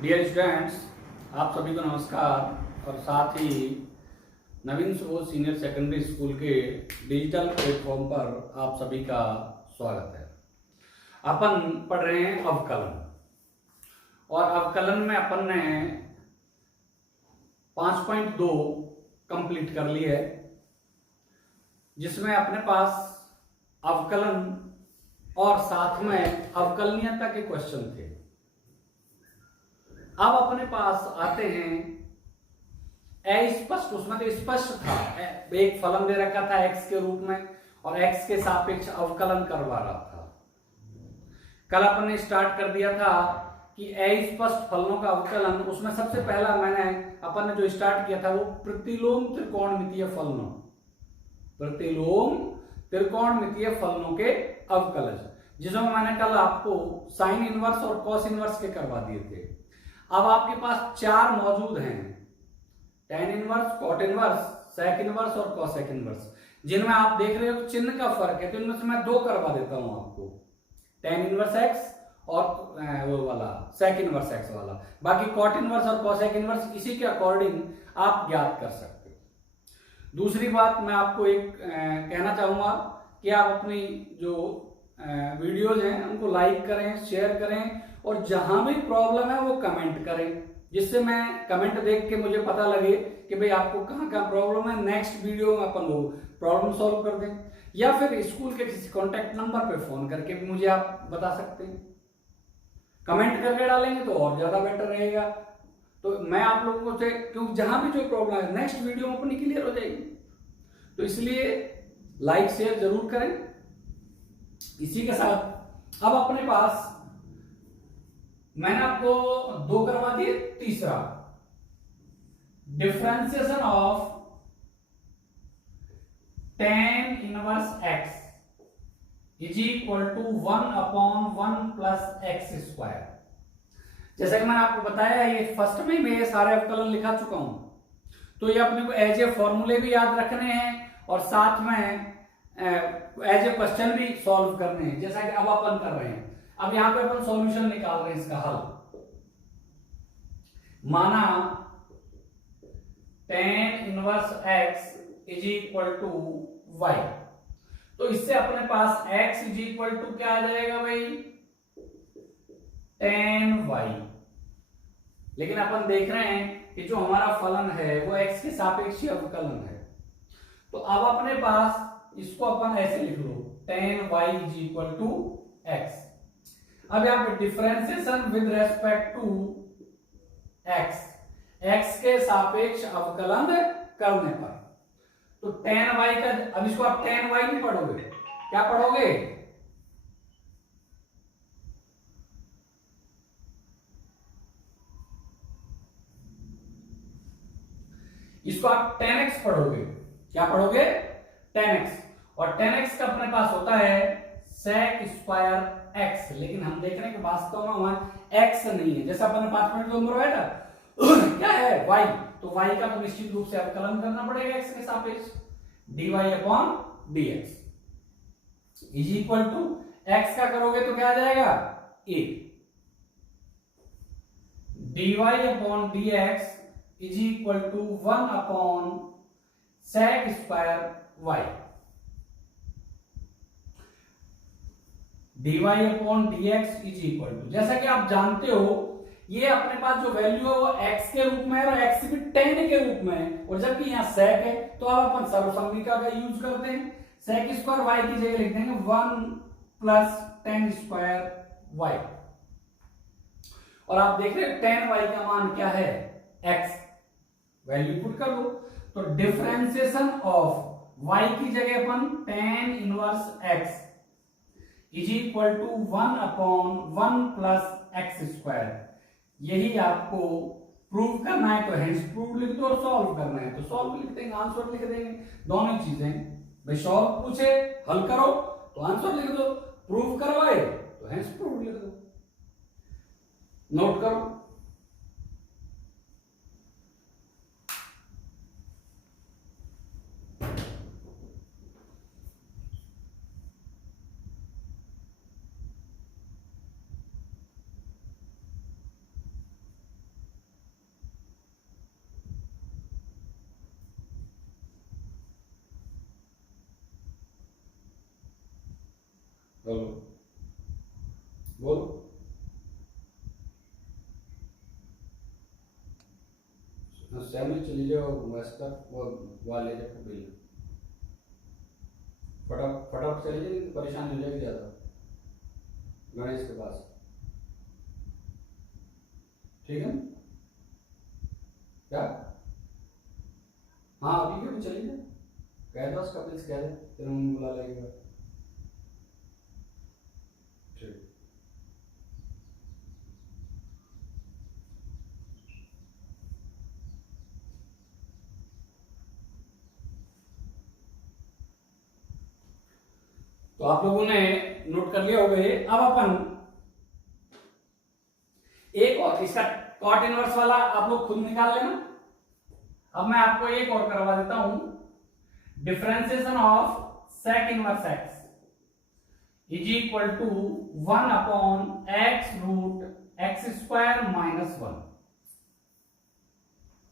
Dear students, आप सभी को नमस्कार और साथ ही नवीन सुबोध सीनियर सेकेंडरी स्कूल के डिजिटल प्लेटफॉर्म पर आप सभी का स्वागत है। अपन पढ़ रहे हैं अवकलन और अवकलन में अपन ने 5.2 कंप्लीट कर ली है, जिसमें अपने पास अवकलन और साथ में अवकलनीयता के क्वेश्चन थे। अब अपने पास आते हैं अस्पष्ट, उसमें तो स्पष्ट था, एक फलन दे रखा था x के रूप में और x के सापेक्ष अवकलन करवा रहा था। कल अपन ने स्टार्ट कर दिया था कि अस्पष्ट फलनों का अवकलन, उसमें सबसे पहला अपन ने जो स्टार्ट किया था वो प्रतिलोम त्रिकोणमितीय फलनों, प्रतिलोम त्रिकोणमितीय फलनों के अवकलन, जिसमें मैंने कल आपको साइन इनवर्स और कॉस इनवर्स के करवा दिए थे। अब आपके पास चार मौजूद हैं, tan inverse, cot inverse, sec inverse और cosec इनवर्स, जिनमें आप देख रहे हो चिन्ह का फर्क है, तो इनमें से मैं दो करवा देता हूं आपको, tan इनवर्स x और वो वाला sec इनवर्स x वाला। बाकी cot इनवर्स और cosec इनवर्स इसी के अकॉर्डिंग आप ज्ञात कर सकते हो। दूसरी बात मैं आपको एक कहना चाहूंगा कि आप अपनी जो वीडियोज हैं उनको लाइक करें, शेयर करें और जहां भी प्रॉब्लम है वो कमेंट करें, जिससे मैं कमेंट देख के मुझे पता लगे कि भाई आपको कहाँ कहाँ प्रॉब्लम है। नेक्स्ट वीडियो में अपन वो प्रॉब्लम सॉल्व कर दें, या फिर स्कूल के किसी कॉन्टेक्ट नंबर पे फोन करके भी मुझे आप बता सकते हैं। कमेंट करके डालेंगे तो और ज्यादा बेटर रहेगा। तो मैं आप लोगों से, क्योंकि जहां भी जो प्रॉब्लम है नेक्स्ट वीडियो में अपनी क्लियर हो जाएगी, तो इसलिए लाइक शेयर जरूर करें। इसी के साथ अब अपने पास मैंने आपको दो करवा दिए, तीसरा differentiation of tan inverse x is equal to 1/1 plus x square. जैसा कि मैंने आपको बताया, ये फर्स्ट में मैं ये सारे अवकलन लिखा चुका हूं, तो ये अपने को एज ए फॉर्मूले भी याद रखने हैं और साथ में एज ए क्वेश्चन भी सॉल्व करने हैं, जैसा कि अब अपन कर रहे हैं। अब यहां पे अपन सॉल्यूशन निकाल रहे हैं इसका हल। माना tan inverse x is equal to y, तो इससे अपने पास x इज इक्वल टू क्या आ जाएगा भाई, tan y। लेकिन अपन देख रहे हैं कि जो हमारा फलन है वो x के सापेक्ष अवकलन है, तो अब अपने पास इसको अपन ऐसे लिख लो, tan y is equal to x। अब यहां पे differentiation with respect to x, x के सापेक्ष अवकलन करने पर, तो tan y का, अब इसको आप tan y नहीं पढ़ोगे, क्या पढ़ोगे, इसको आप tan x पढ़ोगे। क्या पढ़ोगे, tan x, और tan x का अपने पास होता है sec स्क्वायर x, लेकिन हम देख रहे हैं कि वास्तव में वहां x नहीं है, जैसा अपन ने 5.2 में बताया था क्या है y, तो y का तो निश्चित रूप से अवकलन करना पड़ेगा x के सापेक्ष, dy upon dx is equal to x का करोगे तो क्या आ जाएगा a, dy upon dx is equal to 1 upon sec square y, dy upon dx is equal to, जैसा कि आप जानते हो ये अपने पास जो वैल्यू है वो x के रूप में है और x भी tan के रूप में है, और जबकि यहाँ sec है तो अब अपन सर्वसम्मिका का यूज करते हैं, sec स्क्वायर y की जगह लिख देंगे 1 प्लस tan स्क्वायर y, और आप देख रहे हैं tan y का मान क्या है x, वैल्यू पुट कर लो, तो डिफरेंशिएशन ऑफ y की जगह अपन tan inverse x is equal to 1 upon 1 plus x square, यही आपको प्रूव करना है, तो हेंस प्रूव लिख दो, और सॉल्व करना है तो सॉल्व लिख देंगे, आंसर लिख देंगे, दोनों चीजें। भाई सॉल्व पूछे हल करो तो आंसर लिख दो, प्रूव करवाए तो हेंस प्रूव लिख दो। नोट करो, बोलो बोलो। सैंडविच चली जाओ वैसे वो वाले जब पी फटाफट चली जाएगी तो परेशानी हो जाएगी ज़्यादा गणेश के पास। ठीक है क्या? हाँ अभी क्यों चली जाए, कह दो उसका प्लीज कह दे, तेरे मम्मी बुला लगेगा। ठीक तो आप लोगों ने नोट कर लिया होगा ये। अब अपन एक और इसका कॉट इनवर्स वाला आप लोग खुद निकाल लेना। अब मैं आपको एक और करवा देता हूं, differentiation of sec inverse x is equal to 1 upon x root x square minus 1।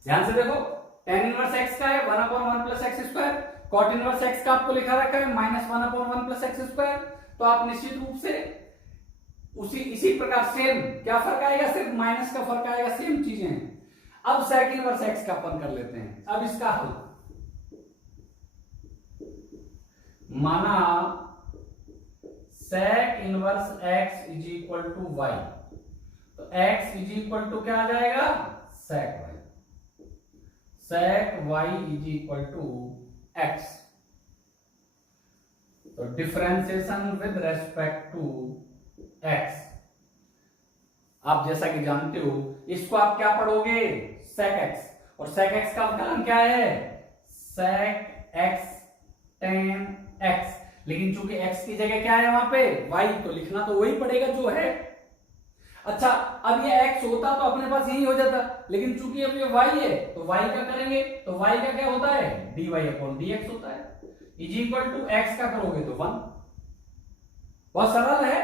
ध्यान से देखो, टेन इनवर्स एक्स का है 1 upon 1 plus x square, cot inverse x का आपको लिखा रखा है minus 1 upon 1 plus x square. तो आप निश्चित रूप से इसी प्रकार सेम क्या फर्क आएगा, सिर्फ माइनस का फर्क आएगा, सेम चीजें हैं। अब सेक इनवर्स एक्स का अपन कर लेते हैं। अब इसका हल माना sec inverse x is equal to y, तो एक्स इज इक्वल टू क्या आ जाएगा, sec y. Sec y is equal to x. तो differentiation with respect to x, आप जैसा कि जानते हो इसको आप क्या पढ़ोगे, सेक एक्स, और सेक एक्स का अवकलन क्या है, सेक एक्स टेन एक्स। लेकिन चूंकि एक्स की जगह क्या है वहां पे वाई, तो लिखना तो वही पड़ेगा जो है। अच्छा अब ये एक्स होता तो अपने पास यही हो जाता, लेकिन चूंकि अब ये वाई है तो वाई का करेंगे, तो वाई का क्या होता है, d y upon d x होता है। इज इक्वल टू एक्स का करोगे तो 1। बहुत सरल है,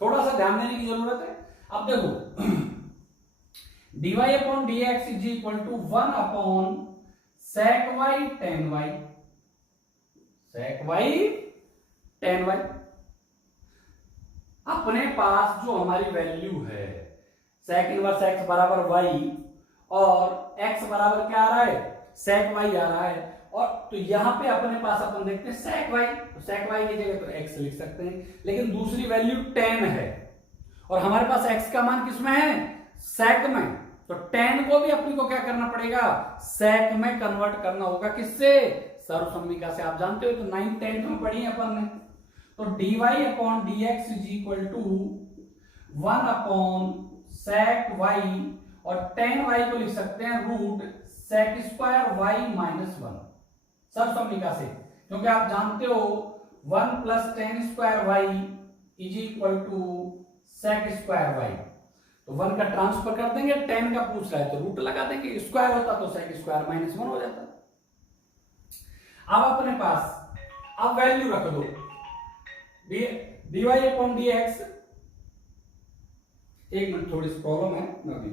थोड़ा सा ध्यान देने की जरूरत है। अब देखो dy upon d x is equal to 1 upon sec y tan y, sec y tan y. अपने पास जो हमारी वैल्यू है सेक इनवर्स एक्स बराबर वाई, और एक्स बराबर क्या आ रहा है, सेक वाई आ रहा है। और तो यहां पे अपने पास अपन देखते हैं सेक वाई, तो सेक वाई की जगह तो एक्स लिख सकते हैं, लेकिन दूसरी वैल्यू 10 है और हमारे पास एक्स का मान किसमें है, सेक में। तो 10 को भी अपने को क्या करना पड़ेगा, सेक में कन्वर्ट करना होगा। किससे, सर्वसम्मिका से। आप जानते हो तो 9th 10th में पढ़ी है अपन ने। तो dy upon d x is equal to 1 upon sec y, और 10y को लिख सकते हैं root sec square y minus 1, सर्वसम्मिका से। क्योंकि आप जानते हो 1 प्लस tan square y is equal to sec square y. तो 1 का ट्रांसफर कर देंगे, 10 का पूछ रहा है तो रूट लगा देंगे, स्क्वायर होता तो सेक स्क्वायर माइनस 1 हो जाता। अब अपने पास अब वैल्यू रख दो, dy अपॉन डी एक्स। एक मिनट, थोड़ी सी प्रॉब्लम है, मैं अभी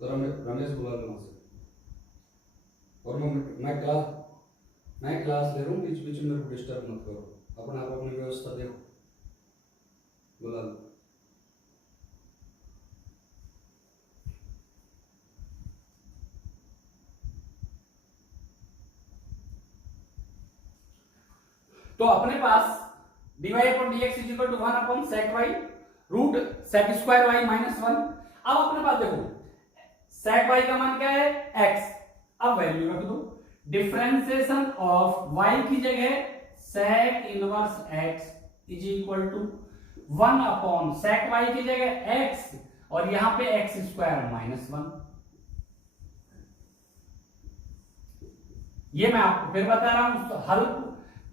रमेश बुला लो से, और मैं क्लास ले रहा हूँ, बीच बीच में मेरे को डिस्टर्ब मत करो, अपना आप अपनी व्यवस्था देखो, बुला लो। तो अपने पास dy upon dx is equal to 1 upon sec y root sec square y minus 1। अब अपने पास देखो sec y का मान क्या है, x। अब वैल्यू रख दो, डिफरेंशिएशन ऑफ y की जगह sec inverse x is equal to 1 upon sec y की जगह x, और यहां पे x स्क्वायर माइनस 1। ये मैं आपको फिर बता रहा हूं, हल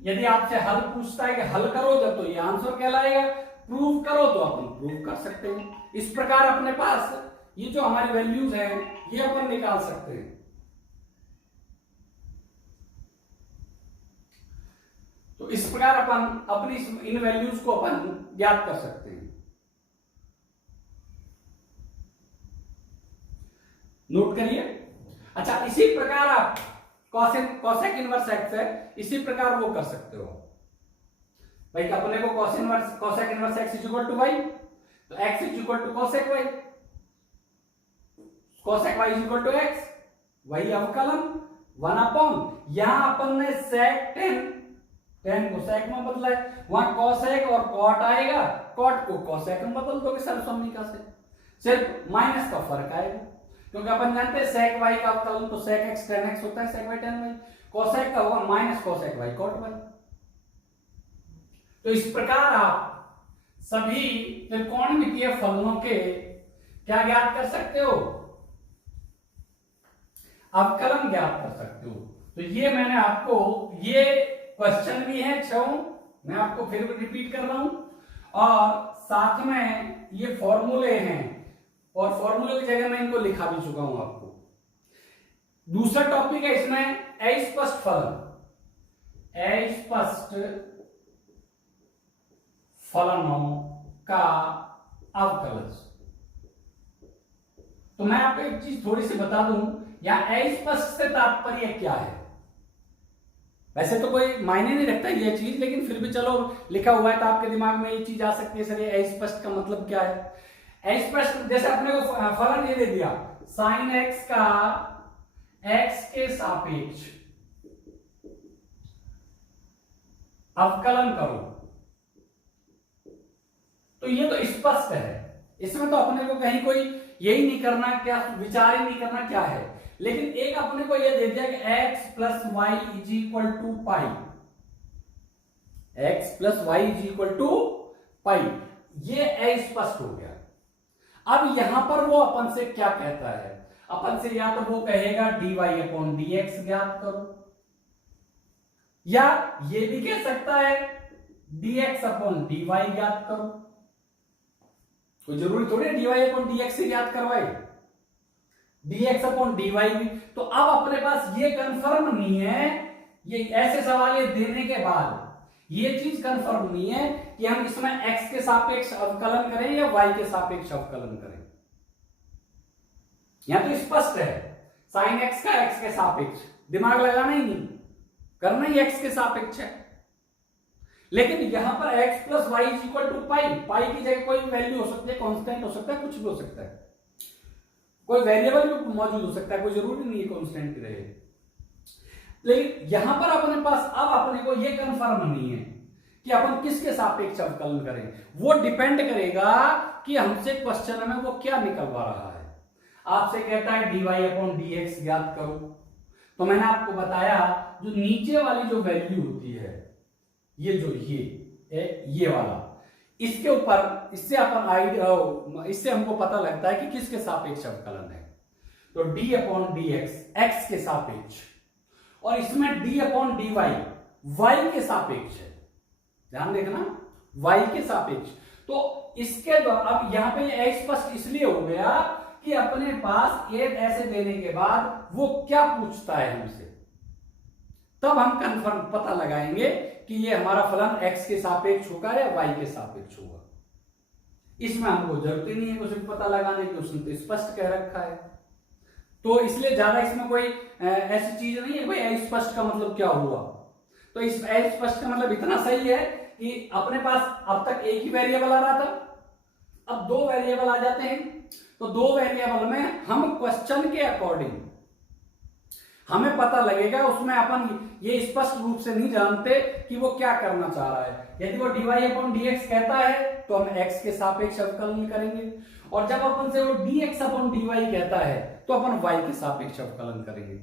यदि आपसे हल पूछता है कि हल करो जब, तो ये आंसर कहलाएगा, प्रूव करो तो अपन प्रूव कर सकते हैं। इस प्रकार अपने पास ये जो हमारी वैल्यूज है ये अपन निकाल सकते हैं। तो इस प्रकार अपन अपनी इन वैल्यूज को अपन ज्ञात कर सकते हैं। नोट करिए। अच्छा, इसी प्रकार आप कॉसेक इनवर्स एक्स है, इसी प्रकार वो कर सकते हो भाई। अपने को cosec inverse x is equal to y, तो x is equal to cosec y, cosec y is equal to x, वही अवकलन 1/, यहां अपन ने सेक टेन को सेक में बदला है, वहां कॉसेक और कॉट आएगा, कॉट को कॉसेक में बदल दोगे सर्वसम्मिका से, सिर्फ माइनस का फर्क आएगा, क्योंकि अपन जानते हैं सेक वाई का अवकलन तो सेक एक्स टेन एक्स होता है, sec y tan y, cosec का होगा minus cosec y cot y. तो इस प्रकार आप सभी त्रिकोणमितीय फलनों के क्या ज्ञात कर सकते हो, अवकलन ज्ञात कर सकते हो। तो ये मैंने आपको, ये क्वेश्चन भी है 6, मैं आपको फिर रिपीट कर रहा हूं, और साथ में ये फॉर्मूले हैं, और फॉर्मूले की जगह मैं इनको लिखा भी चुका हूं आपको। दूसरा टॉपिक है इसमें अस्पष्ट फलन, अस्पष्ट फलनों का अवकलज। तो मैं आपको एक चीज थोड़ी सी बता दूं, यहां अस्पष्ट से तात्पर्य क्या है। वैसे तो कोई मायने नहीं रखता ये चीज, लेकिन फिर भी चलो लिखा हुआ है तो आपके दिमाग में ये चीज आ सकती है, सर ये अस्पष्ट का मतलब क्या है। अस्पष्ट, जैसे अपने को फलन ये दे दिया साइन एक्स का एक्स के सापेक्ष अवकलन करो, तो ये तो स्पष्ट है, इसमें तो अपने को कहीं कोई यही नहीं करना, क्या विचार ही नहीं करना क्या है। लेकिन एक अपने को यह दे दिया कि x plus y is equal to pi, x plus y is equal to pi, ये अस्पष्ट हो गया। अब यहां पर वो अपन से क्या कहता है, अपन से या तो वो कहेगा dy अपॉन dx ज्ञात करो, या ये भी कह सकता है dx अपॉन dy ज्ञात करो। कोई जरूरी थोड़ी है dy अपॉन dx से ज्ञात करवाए, dx अपॉन dy भी। तो अब अपने पास ये कंफर्म नहीं है, ये ऐसे सवाल ये देने के बाद ये चीज कंफर्म नहीं है कि हम इसमें x के सापेक्ष अवकलन करें या y के सापेक्ष अवकलन करें। यहां तो स्पष्ट है साइन x का x के सापेक्ष, दिमाग लगाना ही नहीं, करना ही x के सापेक्ष है। लेकिन यहां पर x plus y is equal to pi, pi की जगह कोई वैल्यू हो सकती है, कांस्टेंट हो सकता है, कुछ भी हो सकता है, कोई वेरिएबल भी मौजूद हो सकता है, कोई जरूरी नहीं है कांस्टेंट रहे। लेकिन यहां पर अपने पास अब अपने को यह कंफर्म नहीं है कि अपन किसके सापेक्ष अवकलन करें। वो डिपेंड करेगा कि हमसे क्वेश्चन में वो क्या निकलवा रहा है। आपसे कहता है dy अपॉन dx ज्ञात करो, तो मैंने आपको बताया जो नीचे वाली जो वैल्यू होती है, ये जो ये वाला, इसके ऊपर इससे अपन आइडिया, इससे हमको पता लगता है कि किसके सापेक्ष अवकलन है। तो d अपॉन dx x के सापेक्ष, और इसमें d अपॉन dy y के सापेक्ष है, ध्यान देखना y के सापेक्ष। तो इसके द्वारा अब यहां पे ये स्पष्ट इसलिए हो गया कि अपने पास एक ऐसे देने के बाद वो क्या पूछता है हमसे, तब हम कंफर्म पता लगाएंगे कि ये हमारा फलन x के सापेक्ष होगा या y के सापेक्ष होगा। इसमें हमको जरूरत ही नहीं है कुछ पता लगाने की, उसने तो स्पष्ट कह रखा है। तो इसलिए ज्यादा इसमें कोई ऐसी चीज नहीं है भाई अस्पष्ट का मतलब क्या हुआ। तो इस अस्पष्ट का मतलब इतना सही है कि अपने पास अब तक एक ही वेरिएबल आ रहा था, अब दो वेरिएबल आ जाते हैं। तो दो वेरिएबल में हम क्वेश्चन के अकॉर्डिंग हमें पता लगेगा, उसमें अपन ये स्पष्ट रूप से नहीं जानते कि वो क्या करना चाह रहा है। यदि वो dy अपॉन dx कहता है तो हम x के सापेक्ष अवकलन करेंगे, और जब अपन से वो dx अपॉन dy कहता है तो अपन y के सापेक्ष अवकलन करेंगे।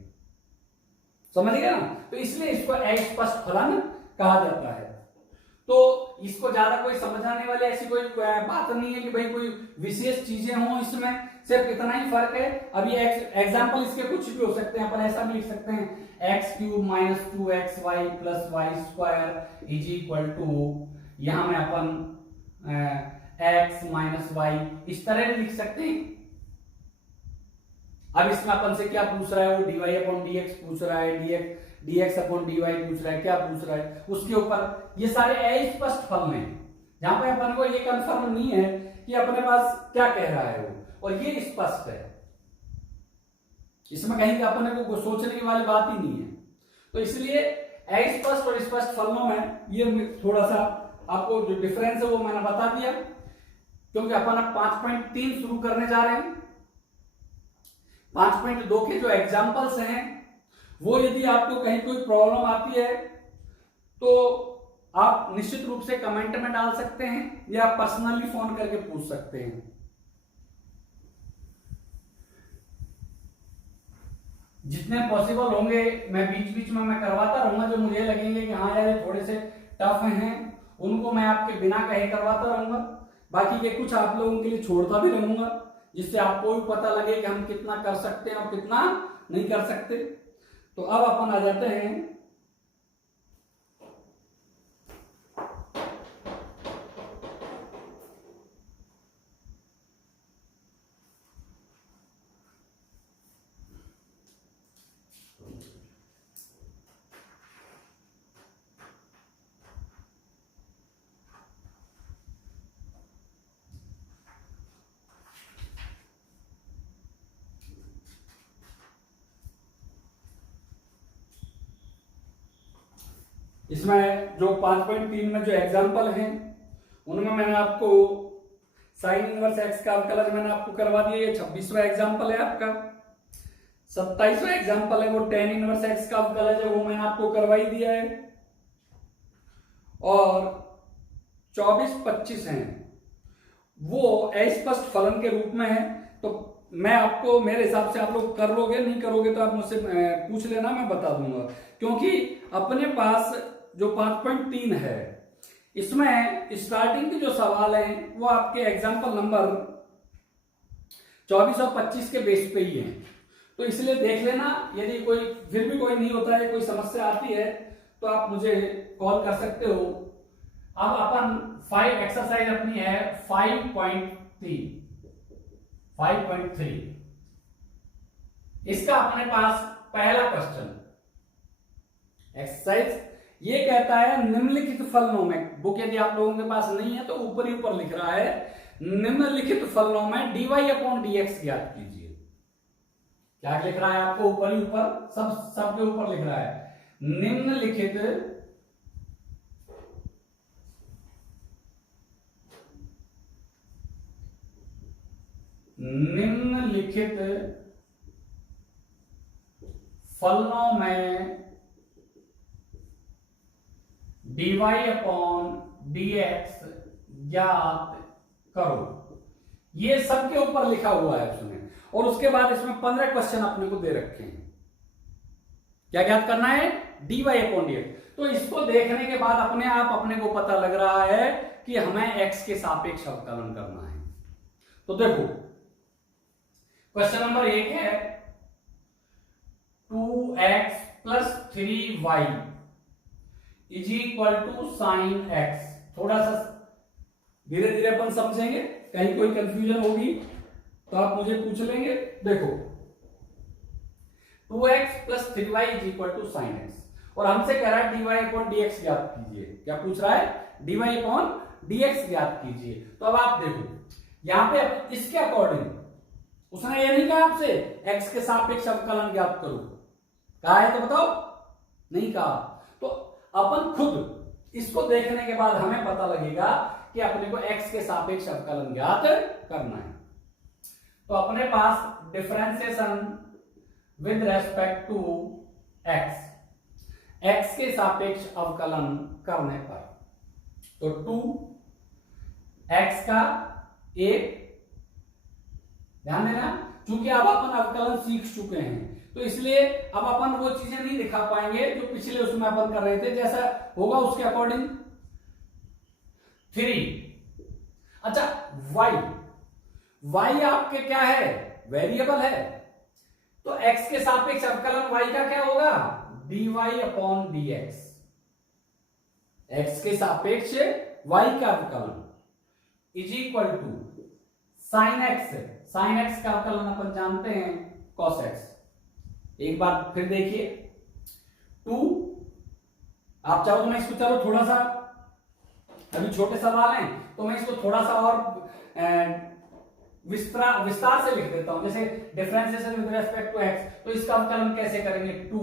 समझ गए ना? तो इसलिए इसको अस्पष्ट फलन कहा जाता है। तो इसको ज्यादा कोई समझाने वाली ऐसी कोई बात नहीं है कि भाई कोई विशेष चीजें हो इसमें, सिर्फ इतना ही फर्क है। अभी एग्जाम्पल इसके कुछ भी हो सकते हैं, अपन ऐसा भी लिख सकते हैं x cube minus 2xy plus y square is equal to, यहां में अपन x माइनस वाई, इस तरह भी लिख सकते हैं। अब इसमें अपन से क्या पूछ रहा है, वो dy अपॉन dx पूछ रहा है, dx अपॉन dy पूछ रहा है, क्या पूछ रहा है, उसके ऊपर ये सारे अस्पष्ट फलन हैं जहां पे अपन को ये कंफर्म नहीं है कि अपने पास क्या कह रहा है वो, और ये स्पष्ट है। इसमें कहीं अपने को सोचने की वाली बात ही नहीं है। तो इसलिए अस्पष्ट और स्पष्ट फलनों में ये थोड़ा सा आपको जो डिफरेंस है वो मैंने बता दिया, क्योंकि अपन अब 5.3 शुरू करने जा रहे हैं। 5.2 के जो एग्जाम्पल्स हैं वो यदि आपको कहीं कोई प्रॉब्लम आती है तो आप निश्चित रूप से कमेंट में डाल सकते हैं या पर्सनली फोन करके पूछ सकते हैं। जितने पॉसिबल होंगे मैं बीच बीच में मैं करवाता रहूंगा, जो मुझे लगेंगे कि हाँ यार ये थोड़े से टफ हैं उनको मैं आपके बिना कहे करवाता रहूंगा। बाकी के कुछ आप लोगों के लिए छोड़ता भी रहूंगा, जिससे आपको भी पता लगे कि हम कितना कर सकते हैं और कितना नहीं कर सकते। तो अब अपन आ जाते हैं इसमें जो 5.3 में जो एग्जाम्पल हैं उनमें मैंने आपको साइन इनवर्स एक्स का अवकलज मैंने आपको करवा दिया, ये 26वां एग्जाम्पल है आपका। 27वां एग्जाम्पल है वो टेन इनवर्स एक्स का अवकलज है, वो मैंने आपको करवाई दिया है। और 24-25 हैं वो अस्पष्ट फलन के रूप में है। तो मैं आपको मेरे हिसाब से आप लोग कर लोगे, नहीं करोगे तो आप मुझसे पूछ लेना, मैं बता दूंगा। क्योंकि अपने पास जो 5.3 है इसमें स्टार्टिंग के जो सवाल हैं वो आपके एग्जाम्पल नंबर 24 और 25 के बेस पे ही हैं। तो इसलिए देख लेना, यदि कोई फिर भी कोई नहीं होता है, कोई समस्या आती है तो आप मुझे कॉल कर सकते हो। अब अपन 5 एक्सरसाइज अपनी है 5.3 इसका अपने पास पहला क्वेश्चन एक्सरसाइज ये कहता है निम्नलिखित फलनों में, बुक यदि आप लोगों के पास नहीं है तो ऊपर ही ऊपर लिख रहा है, निम्नलिखित फलनों में dy/dx ज्ञात कीजिए। क्या लिख रहा है आपको ऊपर ही ऊपर, सबके ऊपर लिख रहा है निम्नलिखित फलनों में dy/dx ज्ञात करो। ये सबके ऊपर लिखा हुआ है उसने, और उसके बाद इसमें 15 क्वेश्चन अपने को दे रखे हैं। क्या ज्ञात करना है? dy/dx। तो इसको देखने के बाद अपने आप अपने को पता लग रहा है कि हमें x के सापेक्ष अवकलन करना है। तो देखो क्वेश्चन नंबर 1 है 2x + 3y = sin x। थोड़ा सा धीरे धीरे अपन समझेंगे, कहीं कोई कंफ्यूजन होगी तो आप मुझे पूछ लेंगे। देखो 2x + 3y = sin x, और हमसे कह रहा है dy/dx ज्ञात कीजिए। क्या पूछ रहा है? dy/dx ज्ञात कीजिए। तो अब आप देखो यहां पे इसके अकॉर्डिंग उसने ये नहीं कहा आपसे x के सापेक्ष अवकलन ज्ञात करो, कहा है तो बताओ? नहीं कहा। तो अपन खुद इसको देखने के बाद हमें पता लगेगा कि अपने को x के सापेक्ष अवकलन ज्ञात करना है। तो अपने पास differentiation with respect to x के सापेक्ष अवकलन करने पर तो 2x का 1, ध्यान देना क्योंकि अब अपन अवकलन सीख चुके हैं तो इसलिए अब अपन वो चीजें नहीं दिखा पाएंगे जो पिछले उसमें अपन कर रहे थे, जैसा होगा उसके अकॉर्डिंग 3। अच्छा y आपके क्या है? वेरिएबल है। तो x के सापेक्ष अवकलन y का क्या होगा? dy/dx। x के सापेक्ष y का अवकलन = sin x। sin x का अवकलन अपन जानते हैं cos x। एक बार फिर देखिए 2, आप चाहो तो मैं इसको चलो थोड़ा सा, अभी छोटे सवाल हैं तो मैं इसको थोड़ा सा और विस्तार से लिख देता हूं, जैसे differentiation with respect to x, तो इसका अवकलन कैसे करेंगे, 2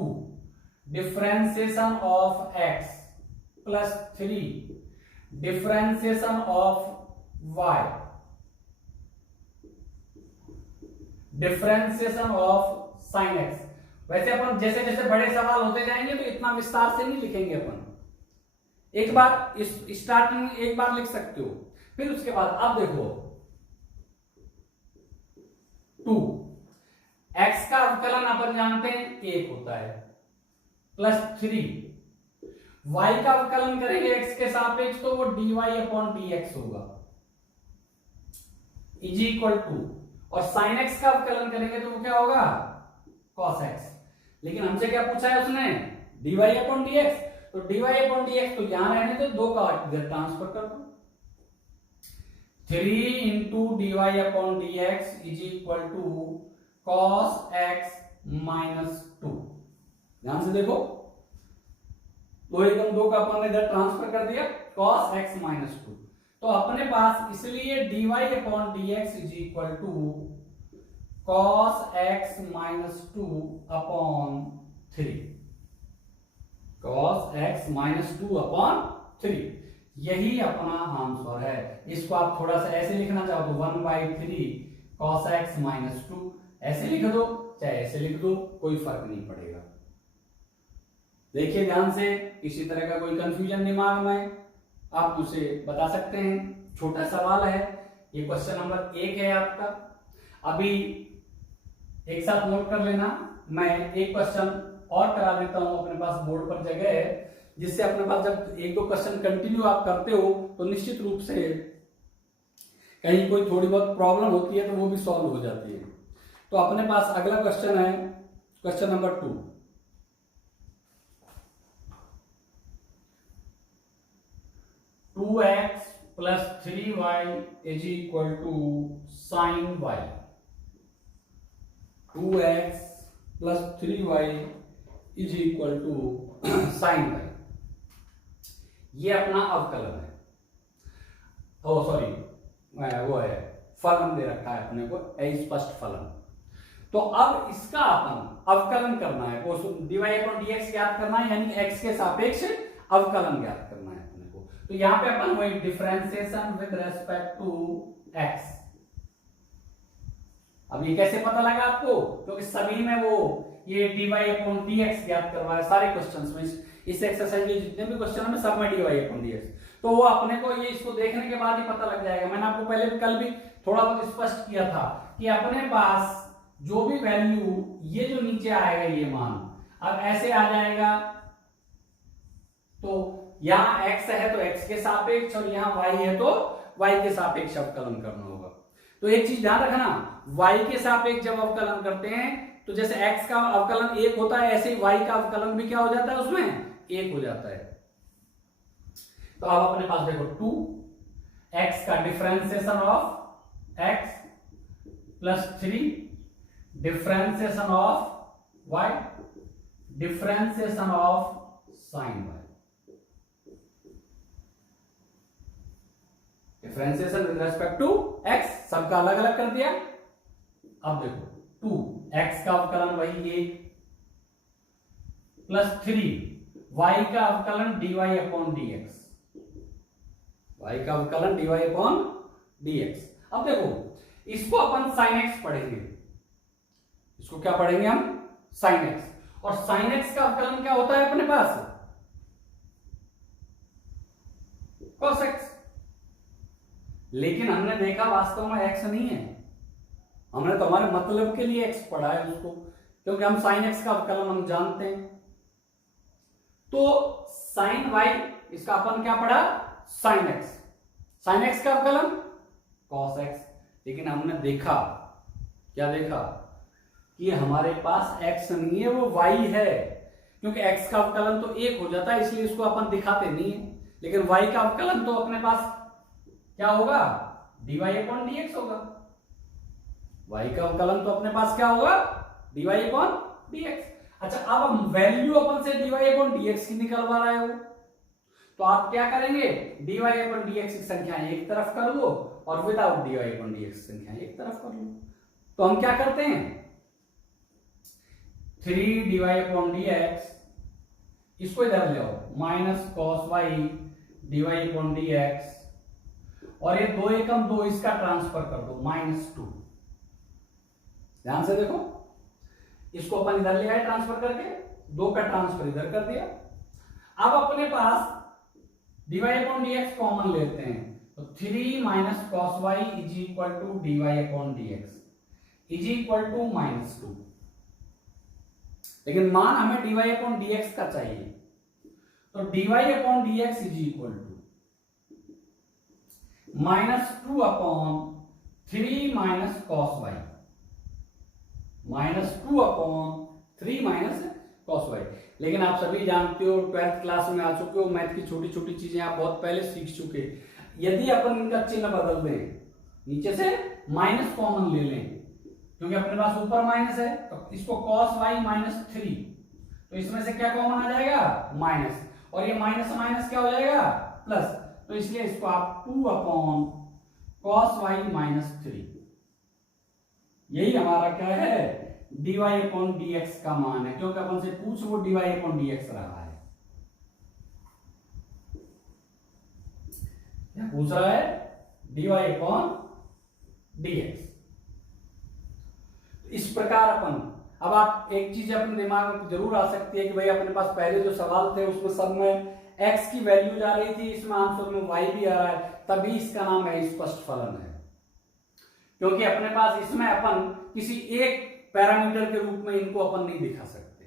differentiation of x plus 3 differentiation of y differentiation of sine x. वैसे अपन जैसे जैसे बड़े सवाल होते जाएंगे तो इतना विस्तार से नहीं लिखेंगे अपन, एक बार इस स्टार्टिंग में एक बार लिख सकते हो, फिर उसके बाद अब देखो 2 एक्स का अवकलन अपन जानते हैं 1 होता है, प्लस 3 वाई का अवकलन करेंगे एक्स के सापेक्ष तो वो dy अपॉन dx होगा इज इक्वल टू, और साइन एक्स का अवकलन करेंगे तो वो क्या होगा cos x। लेकिन हमसे क्या पूछा है उसने, dy अपॉन dx, तो dy अपॉन dx तो यहां रहने तो 2 का इधर ट्रांसफर कर दो, 3 into dy upon dx is equal to cos x minus 2। ध्यान से देखो, तो एकदम 2 का अपन ने इधर ट्रांसफर कर दिया, cos x माइनस 2। तो अपने पास इसलिए dy upon dx is equal to cos x minus 2 upon 3, cos x minus 2 upon 3, यही अपना आंसर है। इसको आप थोड़ा सा ऐसे लिखना चाहो तो 1/3 cos x माइनस 2 ऐसे लिख दो, चाहे ऐसे लिख दो, कोई फर्क नहीं पड़ेगा। देखिए ध्यान से, किसी तरह का कोई कंफ्यूजन दिमाग में आप मुझे बता सकते हैं। छोटा सवाल है ये, क्वेश्चन नंबर 1 है आपका। अभी एक साथ नोट कर लेना, मैं एक क्वेश्चन और करा देता हूं, अपने पास बोर्ड पर जगह है, जिससे अपने पास जब 1-2 क्वेश्चन कंटिन्यू आप करते हो तो निश्चित रूप से कहीं कोई थोड़ी बहुत प्रॉब्लम होती है तो वो भी सॉल्व हो जाती है। तो अपने पास अगला क्वेश्चन है question number 2। 2x plus 3y is equal to sine y, 2x plus 3y is equal to sine y, ये अपना अवकलन है। ओ सॉरी, वो है फलन दे रखा है अपने को, स्पष्ट फलन। तो अब इसका अपन अवकलन करना है, dy अपॉन dx ज्ञात करना है, यानी x के सापेक्ष अवकलन ज्ञात करना है अपने को। तो यहां पे अपन वही differentiation with respect to x। अब ये कैसे पता लगा आपको, क्योंकि सभी में वो ये dy अपॉन dx ज्ञात करवाया, सारे क्वेश्चंस में, इस एक्सरसाइज के जितने भी क्वेश्चन है सब में dy अपॉन dx। तो वो अपने को ये इसको देखने के बाद ही पता लग जाएगा। मैंने आपको पहले भी कल भी थोड़ा बहुत स्पष्ट किया था कि अपने पास जो भी वैल्यू, ये जो नीचे आएगा ये मान अब ऐसे आ जाएगा, तो यहां x है तो x के सापेक्ष और यहां y है तो y के सापेक्ष अवकलन करना होगा। तो एक चीज ध्यान रखना, y के सापेक्ष जब अवकलन करते हैं तो जैसे x का अवकलन 1 होता है, ऐसे ही y का अवकलन भी क्या हो जाता है, उसमें 1 हो जाता है। तो अब अपने पास देखो 2x का differentiation of x plus 3 differentiation of y differentiation of sine y, differentiation with respect to x, सबका अलग अलग कर दिया। अब देखो 2x का अवकलन वही 1 प्लस 3y का अवकलन dy अपॉन dx, y का अवकलन dy अपॉन dx। अब देखो इसको अपन sin x पढ़ेंगे, इसको क्या पढ़ेंगे हम, sin x, और sin x का अवकलन क्या होता है अपने पास, cos x। लेकिन हमने देखा वास्तव में x नहीं है, हमने तो हमारे मतलब के लिए x पढ़ा है उसको, क्योंकि हम sin x का अवकलन हम जानते हैं। तो sin y, इसका अपन क्या पढ़ा, sin x, sin x का अवकलन cos x। लेकिन हमने देखा, क्या देखा, कि हमारे पास x नहीं है, वो y है, क्योंकि x का अवकलन तो 1 हो जाता है, इसलिए इसको अपन दिखाते नहीं है। लेकिन y का अवकलन तो अपने पास क्या होगा, dy अपॉन dx होगा, y का अवकलन तो अपने पास क्या होगा, dy अपॉन dx। अच्छा, अब हम वैल्यू अपन से dy अपॉन dx की निकलवा रहे हो, तो आप क्या करेंगे, dy अपॉन dx की संख्या एक तरफ कर लो और विदाउट dy अपॉन dx संख्या एक तरफ कर लो। तो हम क्या करते हैं, 3 dy अपॉन dx इसको इधर ले आओ, minus cos y dy upon dx, और ये 2 एकम 2 इसका ट्रांसफर कर दो -2। ध्यान से देखो, इसको अपन इधर ले आए ट्रांसफर करके, 2 का ट्रांसफर इधर कर दिया। अब अपने पास dy अपॉन dx कॉमन लेते हैं, तो 3 minus cos y is equal to dy upon dx is equal to -2। लेकिन मान हमें dy अपॉन dx का चाहिए, तो dy upon dx is equal to -2 upon 3 minus cos y, -2 upon 3 minus cos y। लेकिन आप सभी जानते हो, 12th क्लास में आ चुके हो, मैथ की छोटी छोटी चीजें आप बहुत पहले सीख चुके। यदि अपन इनका चिन्ह बदल दें, नीचे से माइनस कॉमन ले लें, क्योंकि अपने पास ऊपर माइनस है, तो इसको cos y -3, तो इसमें से क्या कॉमन आ जाएगा, माइनस, और ये माइनस माइनस क्या हो जाएगा, प्लस। तो इसलिए इसको आप 2 अपॉन cos y -3, यही हमारा क्या है, dy अपॉन dx का मान है, क्योंकि अपन से पूछ वो dy अपॉन dx रहा है। क्या पूछ रहा है, dy अपॉन dx। इस प्रकार अपन, अब आप एक चीज अपने दिमाग में जरूर आ सकती है कि भाई अपने पास पहले जो सवाल थे उसमें सब में x की वैल्यू जा रही थी, इसमें आंसर में y भी आ रहा है, तभी इसका नाम है स्पष्ट फलन है। क्योंकि अपने पास इसमें अपन किसी एक पैरामीटर के रूप में इनको अपन नहीं दिखा सकते।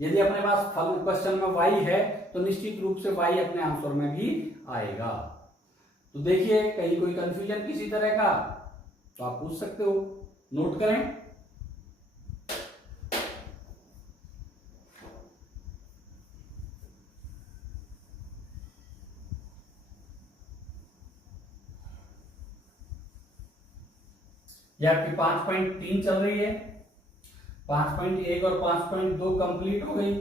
यदि अपने पास क्वेश्चन में y है तो निश्चित रूप से y अपने आंसर में भी आएगा। तो देखिए, कहीं कोई कंफ्यूजन किसी तरह का तो आप पूछ सकते हो, नोट करें। ये आपकी 5.3 चल रही है, 5.1 और 5.2 कंप्लीट हो गई।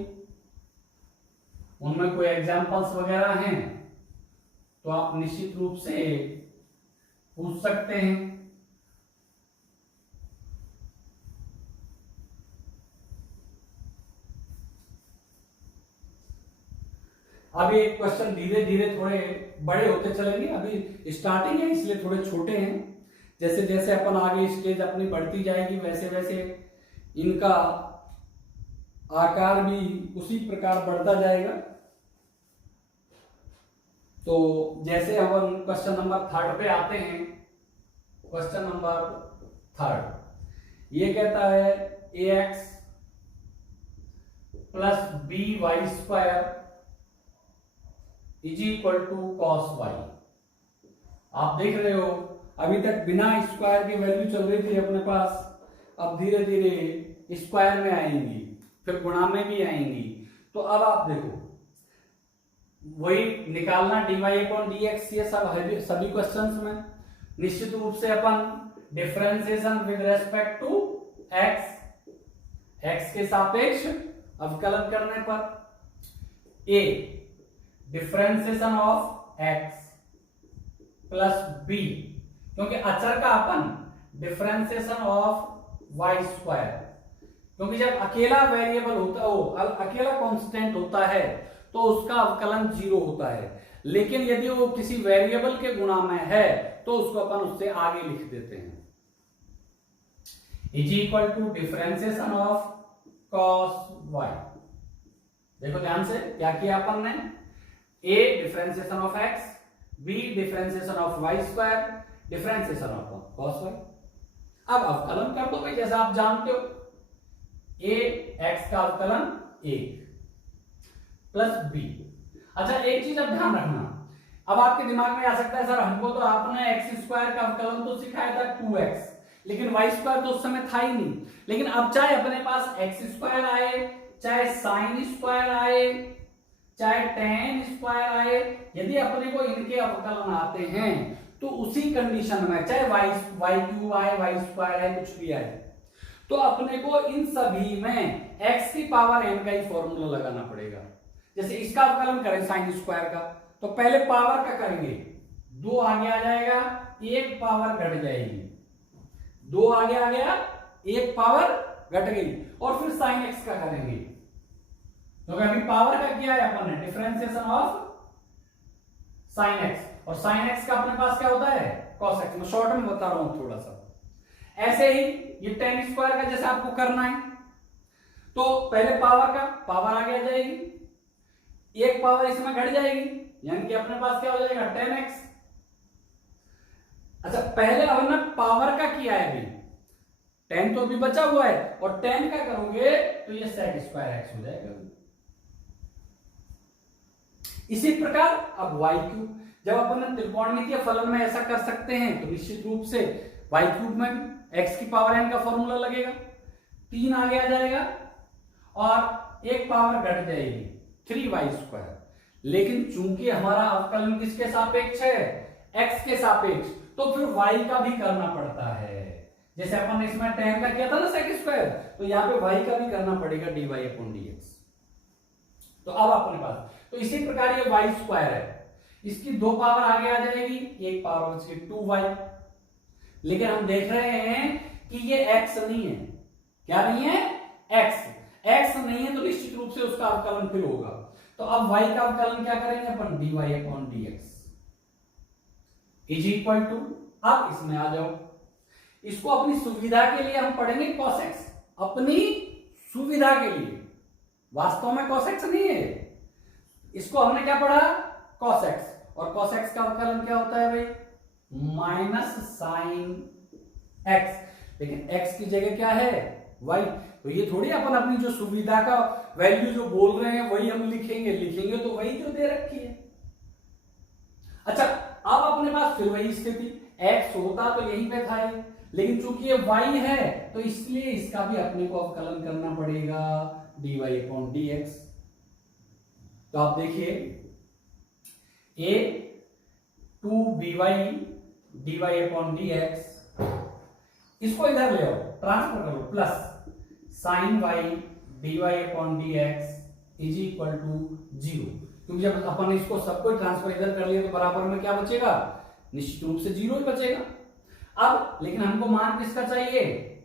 उनमें कोई एग्जांपल्स वगैरह हैं तो आप निश्चित रूप से पूछ सकते हैं। अभी एक क्वेश्चन धीरे धीरे थोड़े बड़े होते चलेंगे, अभी स्टार्टिंग है इसलिए थोड़े छोटे हैं। जैसे जैसे अपन आगे स्टेज अपनी बढ़ती जाएगी वैसे वैसे इनका आकार भी उसी प्रकार बढ़ता जाएगा। तो जैसे अपन क्वेश्चन नंबर 3 पे आते हैं, क्वेश्चन नंबर 3 ये कहता है ax plus by² is equal to cos y। आप देख रहे हो अभी तक बिना स्क्वायर की वैल्यू चल रही थी अपने पास, अब धीरे धीरे स्क्वायर में आएंगी, फिर गुणा में भी आएंगी। तो अब आप देखो, वही निकालना dy अपॉन dx, ये सब सभी क्वेश्चंस में निश्चित रूप से अपन differentiation with respect to x के सापेक्ष अवकलन करने पर a differentiation of x plus b, क्योंकि अचर का अपन डिफरेंशिएशन ऑफ y², क्योंकि जब अकेला वेरिएबल होता हो, अकेला कांस्टेंट होता है तो उसका अवकलन 0 होता है। लेकिन यदि वो किसी वेरिएबल के गुणा में है तो उसको अपन उससे आगे लिख देते हैं, is equal to differentiation of cos y। देखो ध्यान से क्या किया अपन ने, a differentiation of x, b differentiation of y², differentiation of cos y। अब अवकलन कर दो भाई, जैसा आप जानते हो a x का अवकलन 1 प्लस b। अच्छा एक चीज अब ध्यान रखना, अब आपके दिमाग में आ सकता है सर हमको तो आपने x² का अवकलन तो सिखाया था 2x, लेकिन y² तो उस समय था ही नहीं। लेकिन अब चाहे अपने पास x² आए, चाहे sin² आए, चाहे tan² आए, यदि अपने को इनके अवकलन आते हैं तो उसी कंडीशन में चाहे y³ आए, y² आए, कुछ भी आए, तो अपने को इन सभी में x की पावर n का ही फॉर्मूला लगाना पड़ेगा। जैसे इसका अवकलन करें sin² का, तो पहले पावर का करेंगे, 2 आगे आ जाएगा, एक पावर घट जाएगी, 2 आगे आ गया, एक पावर घट गई, और फिर साइन एक्स का करेंगे। तो अभी पावर का किया है अपन ने, डिफरेंशिएशन ऑफ साइन एक्स, और साइन एक्स का अपने पास क्या होता है, कॉस एक्स। मैं शॉर्ट में बता रहा हूं थोड़ा सा। ऐसे ही ये tan स्क्वायर का जैसे आपको करना है, तो पहले पावर का पावर आगे आ जाएगी, एक पावर इसमें घट जाएगी, यानी कि अपने पास क्या हो जाएगा, tan x। अच्छा, पहले हमने पावर का किया है, अभी tan तो अभी बचा हुआ है, और tan का करोगे तो ये sec स्क्वायर x हो जाएगा। इसी प्रकार अब y क्यूब, जब अपन त्रिकोणमितीय फलन में ऐसा कर सकते हैं तो निश्चित रूप से y क्यूब में x की पावर n का फॉर्मूला लगेगा, 3 आगे आ जाएगा और एक पावर घट जाएगी, 3y स्क्वायर। लेकिन चूंकि हमारा अवकलन किसके सापेक्ष है, x के सापेक्ष, तो फिर y का भी करना पड़ता है। जैसे अपन ने इसमें tan का किया था ना sec स्क्वायर, तो यहाँ पे y का भी करना पड़ेगा, dy/dx। तो अब अपने पास, तो इसी प्रकार ये y स्क्वायर है, इसकी 2 पावर आगे आ जाएगी, एक पावर बच गई 2y। लेकिन हम देख रहे हैं कि ये x नहीं है, क्या नहीं है, x नहीं है, तो निश्चित रूप से उसका अवकलन फिर होगा। तो अब y का अवकलन क्या करेंगे अपन, dy/dx इज इक्वल टू, अब इसमें आ जाओ, इसको अपनी सुविधा के लिए हम पढ़ेंगे cos x, अपनी सुविधा के लिए, वास्तव में cos x नहीं है, इसको हमने क्या पढ़ा, cos x, और cos x का अवकलन क्या होता है भाई, माइनस साइन x, लेकिन x की जगह क्या है, y। तो ये थोड़ी अपन अपनी जो सुविधा का वैल्यू जो बोल रहे हैं वही हम लिखेंगे तो वही जो दे रखी है। अच्छा, अब अपने पास फिर वही स्थिति, x होता तो यहीं पे था ये, लेकिन चूंकि ये y है तो इसलिए इसका भी अपने को अवकलन करना पड़ेगा, dy/dx। तो आप देखिए, a 2by dy/dx, इसको इधर ले आओ, ट्रांसफर करो, plus sine y dy/dx is equal to 0। क्योंकि जब अपन इसको सबको ट्रांसफर इधर कर लिया तो बराबर में क्या बचेगा, निश्चित रूप से 0 ही बचेगा। अब लेकिन हमको मान किसका चाहिए,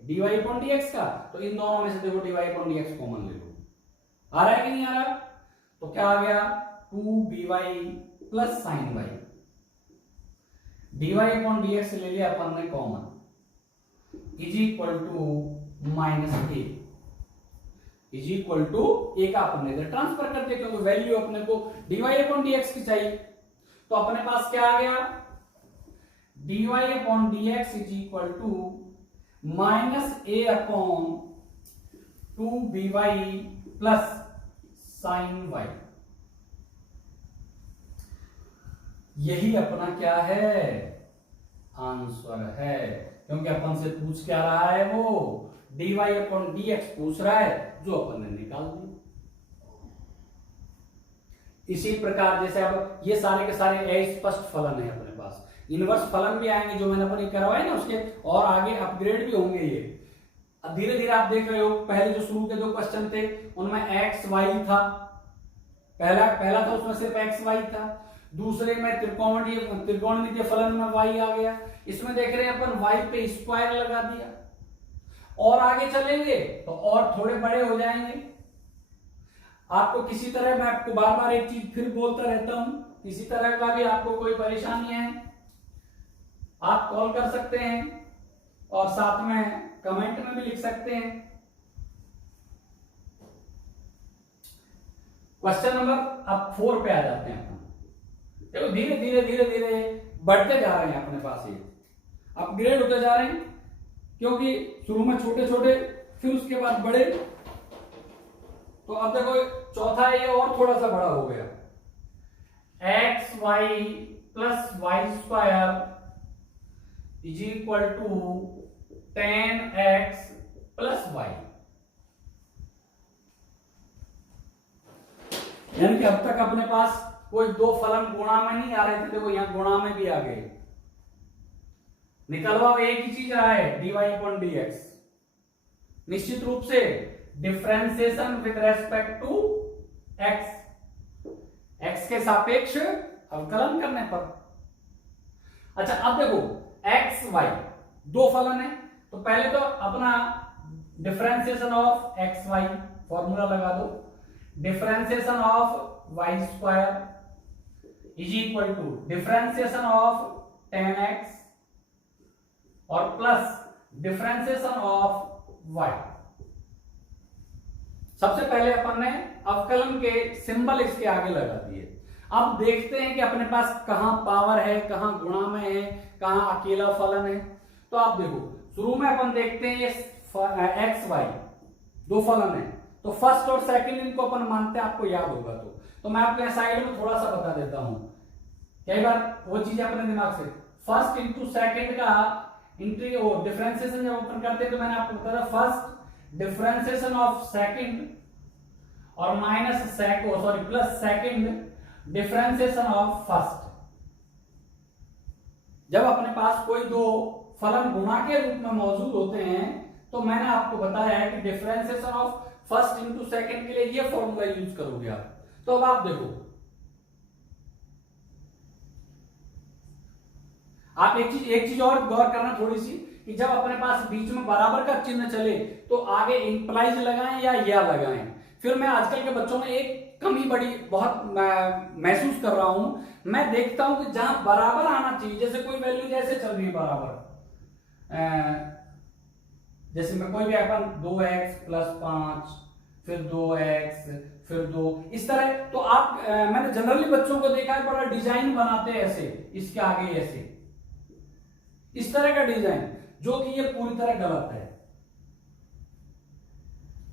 dy/dx का, तो इन दोनों में से देखो dy/dx कॉमन ले लो, आ रहा है कि नहीं आ रहा, तो क्या आ गया, 2by plus sine y, dy/dx ले लिया अपन ने common, is equal to minus a, is equal to a का अपन इधर ट्रांसफर करते, क्योंकि वैल्यू अपने को dy/dx की चाहिए। तो अपने पास क्या आ गया, dy/dx is equal to minus a upon 2by plus sine y। यही अपना क्या है, आंसर है, क्योंकि अपन से पूछ क्या रहा है, वो dy/dx पूछ रहा है, जो अपन ने निकाल दिया। इसी प्रकार जैसे अब ये सारे के सारे अस्पष्ट फलन है अपने पास, इनवर्स फलन भी आएंगे, जो मैंने अपन करवाए ना, उसके और आगे अपग्रेड भी होंगे ये। अब धीरे धीरे आप देख रहे हो, पहले जो शुरू के 2 क्वेश्चन थे उनमें x y था, पहला था उसमें सिर्फ x y था, दूसरे में त्रिकोणमितीय फलन में y आ गया, इसमें देख रहे हैं अपन y पे स्क्वायर लगा दिया, और आगे चलेंगे तो और थोड़े बड़े हो जाएंगे। आपको किसी तरह, मैं आपको बार बार एक चीज फिर बोलता रहता हूं, किसी तरह का भी आपको कोई परेशानी है आप कॉल कर सकते हैं, और साथ में कमेंट में भी लिख सकते हैं। क्वेश्चन नंबर अब 4 पे आ जाते हैं अपन। देखो धीरे धीरे बढ़ते जा रहे हैं अपने पास, ये अपग्रेड होते जा रहे हैं, क्योंकि शुरू में छोटे छोटे, फिर उसके बाद बड़े। तो अब देखो चौथा है, ये और थोड़ा सा बड़ा हो गया, xy plus y square is equal to tan x plus y। यानी कि अब तक अपने पास कोई 2 फलन गुणा में नहीं आ रहे थे, देखो यहां गुणा में भी आ गए, निकलवा एक ही चीज रहा है, dy/dx। निश्चित रूप से differentiation with respect to x के सापेक्ष अवकलन करने पर। अच्छा अब देखो एक्स वाई दो फलन है, तो पहले तो अपना differentiation of x y formula लगा दो, differentiation of y square is equal to differentiation of tan x और प्लस डिफरेंशिएशन ऑफ वाई। सबसे पहले अपन ने अवकलन के सिंबल इसके आगे लगा दिए। अब देखते हैं कि अपने पास कहां पावर है, कहां गुणा में है, कहां अकेला फलन है। तो आप देखो शुरू में अपन देखते हैं एक्स वाई दो फलन है, तो फर्स्ट और सेकंड इनको अपन मानते हैं, आपको याद होगा तो मैं आपको साइड में थोड़ा सा बता देता हूं, कई बार वो चीजें अपने दिमाग से फर्स्ट इंटू सेकंड का इंट्री और डिफरेंशिएशन जब अपन करते हैं तो मैंने आपको बताया फर्स्ट डिफरेंशिएशन ऑफ सेकंड और minus sorry plus second differentiation of first. जब अपने पास कोई दो फलन गुणा के रूप में मौजूद होते हैं तो मैंने आपको बताया है कि differentiation of first into second के लिए ये फॉर्मूला यूज करोगे आप। तो अब आप देखो, आप एक चीज और गौर करना थोड़ी सी कि जब अपने पास बीच में बराबर का चिन्ह चले तो आगे इंप्लाइज लगाएं या लगाएं। फिर मैं आजकल के बच्चों में एक कमी बड़ी बहुत महसूस कर रहा हूं, मैं देखता हूं कि जहां बराबर आना चाहिए, जैसे कोई वैल्यू जैसे चल रही है बराबर, जैसे मैं कोई भी अपन 2x प्लस 5 फिर 2x फिर 2 इस तरह, तो आप मैंने जनरली बच्चों को देखा है बड़ा डिजाइन बनाते हैं ऐसे, इसके आगे ऐसे इस तरह का डिजाइन, जो कि ये पूरी तरह गलत है।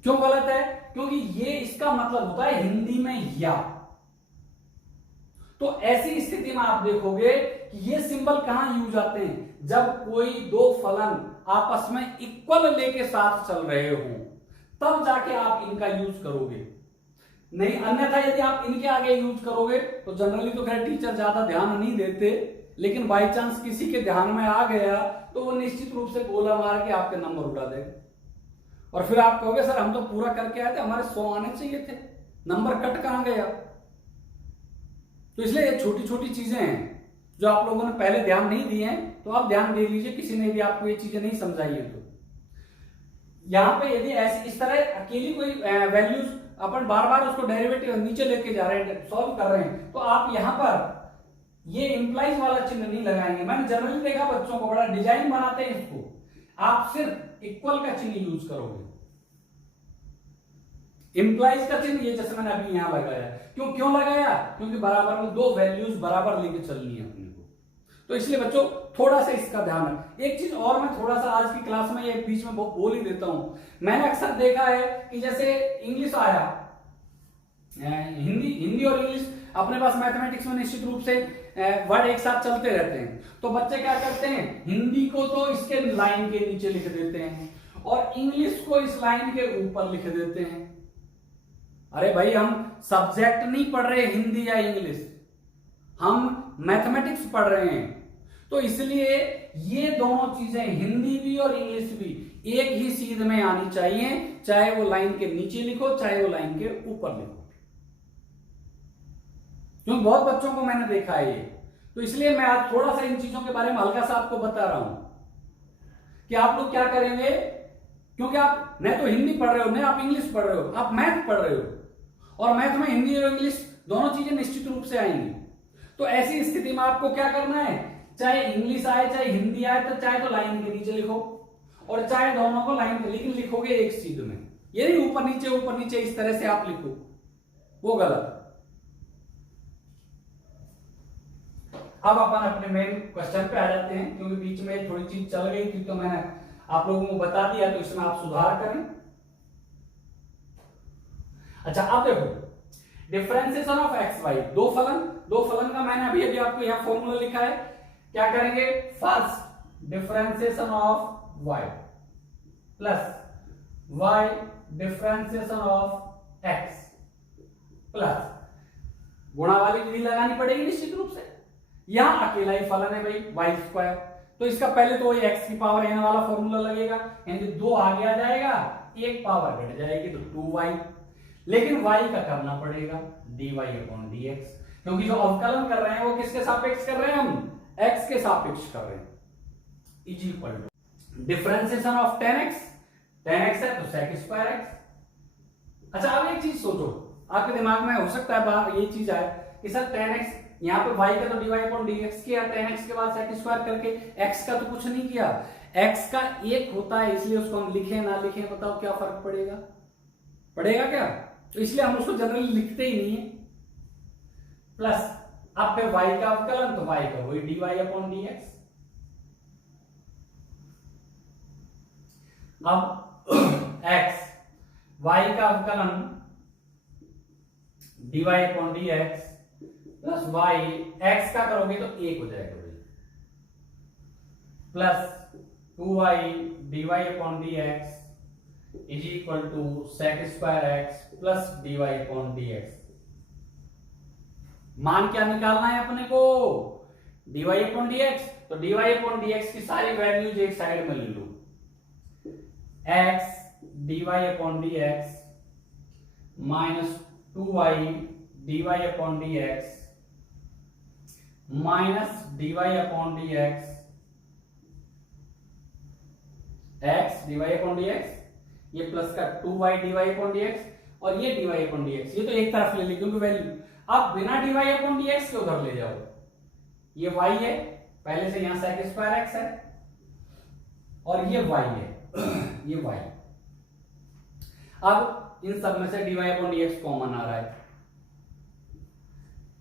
क्यों गलत है? क्योंकि ये इसका मतलब होता है हिंदी में या। तो ऐसी स्थिति में आप देखोगे कि ये सिंबल कहां यूज आते हैं, जब कोई दो फलन आपस में इक्वल लेके साथ चल रहे हो, तब जाके आप इनका यूज करोगे। नहीं अन्यथा यदि आप इनके आगे यूज करोगे तो जनरली तो खैर टीचर ज्यादा ध्यान नहीं देते, लेकिन बाई चांस किसी के ध्यान में आ गया तो वो निश्चित रूप से गोला मार के आपके नंबर उड़ा देगा और फिर आप कहोगे सर हम तो पूरा करके आए थे, हमारे 100 आने चाहिए थे, नंबर कट कहां गया। तो इसलिए ये छोटी छोटी चीजें हैं जो आप लोगों ने पहले ध्यान नहीं दिए हैं, तो आप ध्यान दे लीजिए, किसी ने भी आपको ये चीजें नहीं समझाई है। तो यहां पे यदि ऐसी इस तरह अकेली कोई वैल्यूज अपन बार बार उसको डेरिवेटिव नीचे लेके जा रहे हैं, सॉल्व कर रहे हैं, तो आप यहां पर ये इंप्लाइज वाला चिन्ह नहीं लगाएंगे। मैंने जनरली देखा बच्चों को बड़ा डिजाइन बनाते हैं इसको, आप सिर्फ इक्वल का चिन्ह यूज करोगे। इंप्लाइज का चिन्ह ये जैसे मैंने अभी यहां लगाया, क्यों लगाया? क्योंकि बराबर में दो वैल्यूज बराबर लेके चलनी है अपने को। तो इसलिए बच्चों थोड़ा सा इसका ध्यान रखें। एक चीज और मैं थोड़ा सा आज की क्लास में ये बीच में बोल ही देता हूं, मैंने अक्सर देखा है कि जैसे इंग्लिश आया, हिंदी और इंग्लिश अपने पास मैथमेटिक्स में निश्चित रूप से वर्ड एक साथ चलते रहते हैं, तो बच्चे क्या करते हैं, हिंदी को तो इसके लाइन के नीचे लिख देते हैं और इंग्लिश को इस लाइन के ऊपर लिख देते हैं। अरे भाई हम सब्जेक्ट नहीं पढ़ रहे हिंदी या इंग्लिश, हम मैथमेटिक्स पढ़ रहे हैं। तो इसलिए ये दोनों चीजें हिंदी भी और इंग्लिश भी एक ही सीध में आनी चाहिए, चाहे वो लाइन के नीचे लिखो चाहे वो लाइन के ऊपर लिखो, क्योंकि बहुत बच्चों को मैंने देखा है ये। तो इसलिए मैं आज थोड़ा सा इन चीजों के बारे में हल्का सा आपको बता रहा हूं कि आप लोग क्या करेंगे, क्योंकि आप न तो हिंदी पढ़ रहे हो न आप इंग्लिश पढ़ रहे हो, आप मैथ पढ़ रहे हो और मैथ में हिंदी और इंग्लिश दोनों चीजें निश्चित रूप से आएंगी। तो ऐसी स्थिति में आपको क्या करना है, चाहे इंग्लिश आए चाहे हिंदी आए, तो चाहे तो लाइन के नीचे लिखो और चाहे दोनों को लाइन के, लेकिन लिखोगे एक सीध में, ये नहीं ऊपर नीचे इस तरह से आप लिखो, वो गलत। अब अपन अपने मेन क्वेश्चन पे आ जाते हैं, क्योंकि बीच में थोड़ी चीज चल गई थी तो मैंने आप लोगों को बता दिया, तो इसमें आप सुधार करें। अच्छा अब देखो डिफरेंशिएशन ऑफ एक्स वाई, दो फलन का मैंने अभी आपको यहां फॉर्मूला लिखा है। क्या करेंगे, first differentiation of y plus y differentiation of x plus गुणा वाली विधि लगानी पड़ेगी निश्चित रूप से। यहां अकेला ही फलन है भाई वाई स्क्वायर, तो इसका पहले तो एक्स की पावर एन वाला फॉर्मूला लगेगा, यानी 2 आगे आ जाएगा, एक पावर घट जाएगी तो 2y, लेकिन y का करना पड़ेगा dy/dx, क्योंकि जो अवकलन कर रहे हैं वो किसके सापेक्ष कर रहे हैं, हम x के सापेक्ष कर रहे हैं। Is equal to differentiation of tan x, tan x है तो sec स्क्वायर x। अच्छा अब एक चीज सोचो, आपके दिमाग में हो सकता है बात ये चीज आए कि सर tan x यहाँ पे y का तो dy अपॉन dx किया, tan x के बाद sec स्क्वायर करके x का तो कुछ नहीं किया, x का एक होता है इसलिए उसको हम लिखें ना लिखें बताओ क्या फर्क पड़ेगा, पड़ेगा क्या? तो इसलिए हम उसको जनरली लिखते ही नहीं है। प्लस अब फिर y का अवकलन तो y का वही dy अपॉन dx। अब x y का अवकलन dy upon dx plus y x का करोगे तो एक हो जाएगा भाई, plus 2y dy upon dx is equal to sec square x plus dy upon dx। मान क्या निकालना है अपने को? dy अपॉन dx, तो dy अपॉन dx की सारी वैल्यूज एक साइड में ले लो, x dy upon dx minus 2y dy upon dx minus dy upon dx x dy upon dx, ये प्लस का 2y dy अपॉन dx और ये dy अपॉन dx, ये तो एक तरफ ले ली क्योंकि वैल्यू। अब बिना dy अपॉन dx के उधर ले जाओ, ये y है पहले से यहां sec स्क्वायर x है और ये y है ये y। अब इन सब में से dy अपॉन dx कॉमन आ रहा है,